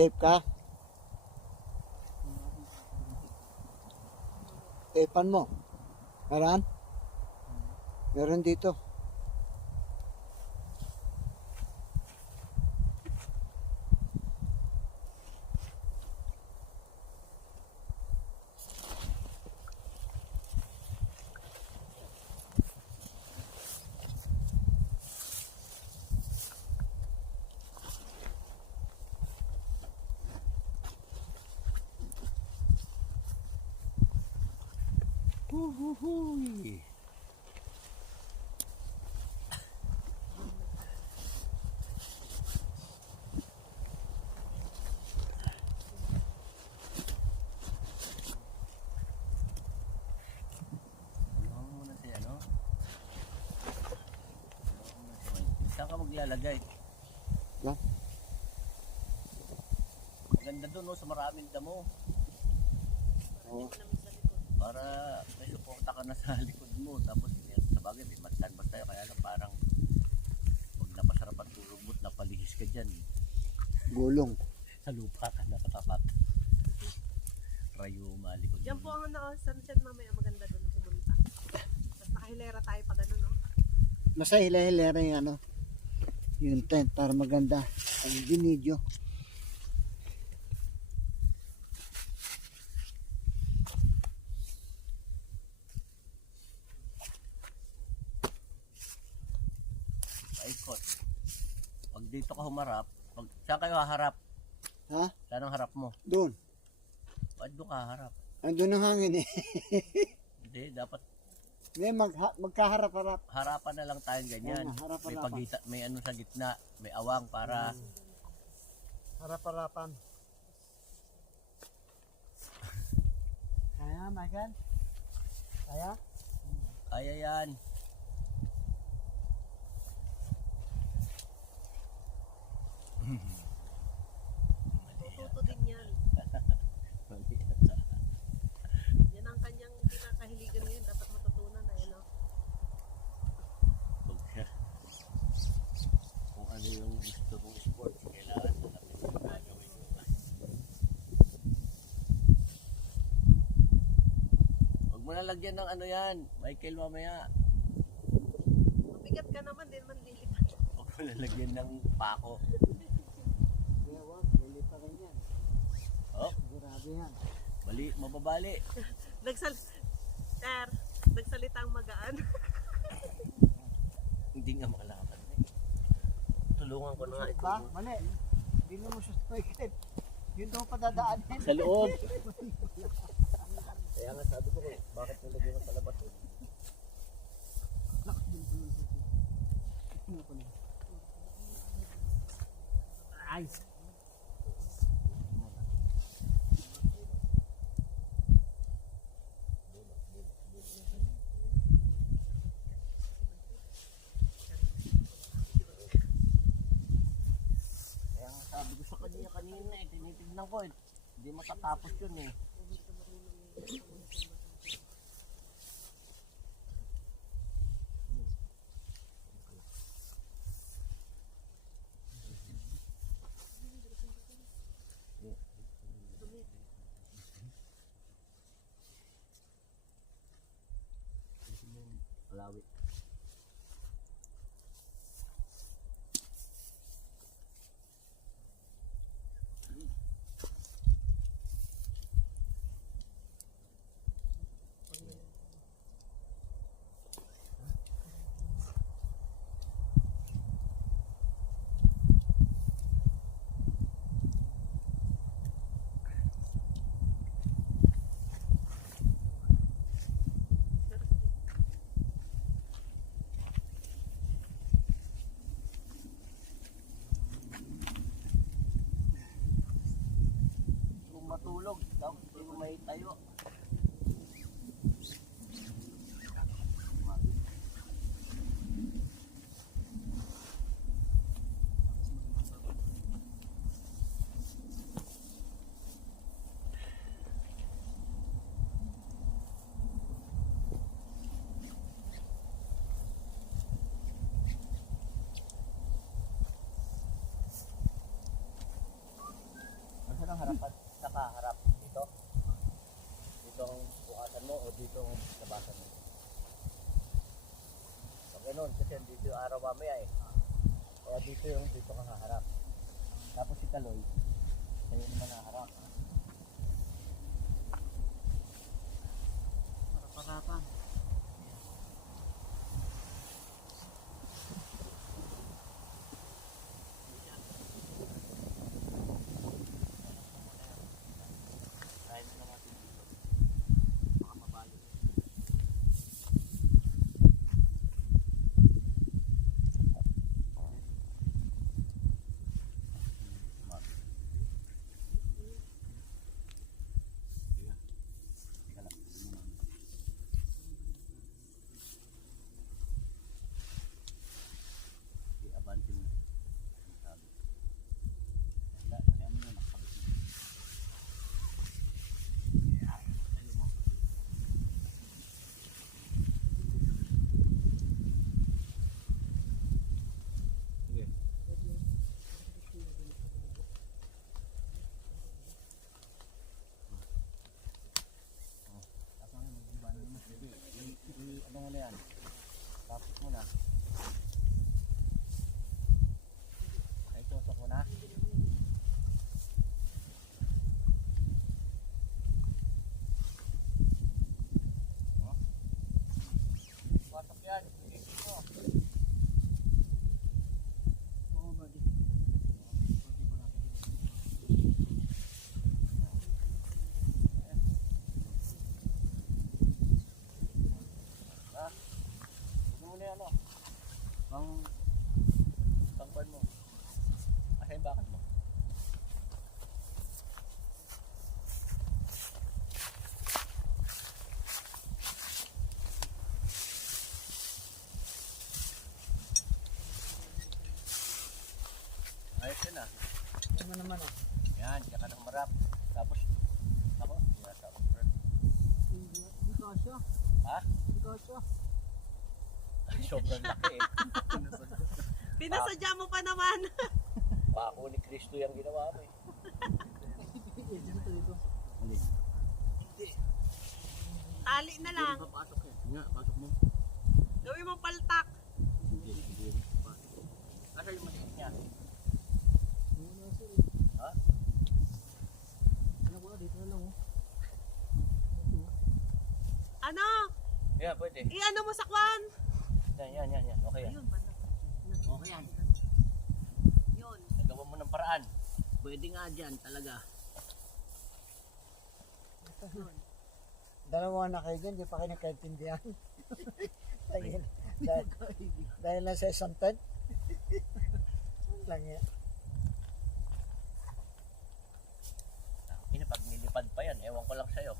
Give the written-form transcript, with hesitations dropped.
Tape ka? Tapean mo. Meron? Meron dito. Huhuhuy. Saan ka maglalagay? Yan. Maganda doon, no, sa maraming damo. Oo. Para may suporta ka na sa likod mo. Tapos sa bagay, may magtanbas tayo. Kaya lang parang huwag napasarap at tulog mo't napalihis ka dyan. Gulong. Sa lupa ka nakatapat. Rayo malikod. Yan po ang sunset mamaya, maganda doon pumunta. Tapos nakahilera tayo pa gano'n, no? Basta hila-hilera yung ano. Yung tent para maganda. Ang binidyo. Paikot. Pag dito ka humarap, saan kayo haharap? Ha? Saan ang harap mo? Doon. Ba't doon ka haharap? Andun ang hangin eh. Hindi, dapat May magkaharap-harap. harapan na lang tayo ganyan. Oo nga, May harap-harapan. paghita, may ano sa gitna, may awang para Harap-harapan. Kaya, Michael? Kaya? kaya yan. Tututo din yan. Yan ang kanyang pinakahiligan ngayon. Dapat matutunan na yun, no? Kung ano yung gusto mong sport, kailangan natin yung gagawin mo. Huwag mo lalagyan ng ano yan, Michael, mamaya. Mabigat ka naman, din man lilipat. Huwag mo lalagyan ng pako. Kaya wag, lili pa rin yan. Oh, Grabe yan. mababali. Nagsalita ang magaan. Hindi nga makalaban. Tulungan ko na nga ito. Ba? Mali. Hindi mo siya Michael. Yun daw padadaanin. Sa loob. Kaya nga sabi ko, bakit nilagyan ko sa labas? Ay. Kaya nga sabi ko sa kanya kanina eh, tinitignan ko eh. Hindi matatapos yun eh. Malawi. Kung matulog, dapat hindi mo may tayo. harapan, nakaharap dito. Dito ang bukasan mo o dito ang labasan mo. Pag ganun, kasi dito yung araw mamaya eh. Kaya dito kang haharap. Tapos si Kaloy, sa'yo naman haharap. Harap-harapan. Kahit na natin dito. Baka mabalo. I-abandon mo. Sabi. Kaya mo na nakakabit mo. Ayun mo. Sige. Tapos ano, mag-ibano mo. Sige. Ano nga na yan? Tapos mo na. Ay, tusok mo na. Oh. Pasok yan. Isip mo. Oo, buddy. Ha? Huwag mo na yan, oh. Pang mo. Asa yung bakit mo? Ayos yun ah. Yan mo naman oh. Yan, diyan ka nang marap. Tapos, ako, nasa ako. Hindi kasya. Ha? Hindi kasya. Ay, sobrang laki eh. Pinasadya mo pa naman. Pako ni Kristo yung ginawa mo eh. Dito. Hindi. Tali na lang. Papasok yan. Nga, pasok mo. Gawin mong paltak. Hindi. Pasok. Asa yung maliit niya? Ha? Ano ba? Dito na lang oh. Ano? Yan, pwede. I-ano mo sa kwan? Yan. Okay yan. Ayun, banda. Okay yan. Yun. Nagawa mo ng paraan. Pwede nga dyan talaga. Dalawa na kayo dyan, di pa kayo nagkaintindihan. dahil na sa isang tent. Lang yan. Pag nilipad pa yan, ewan ko lang sa'yo.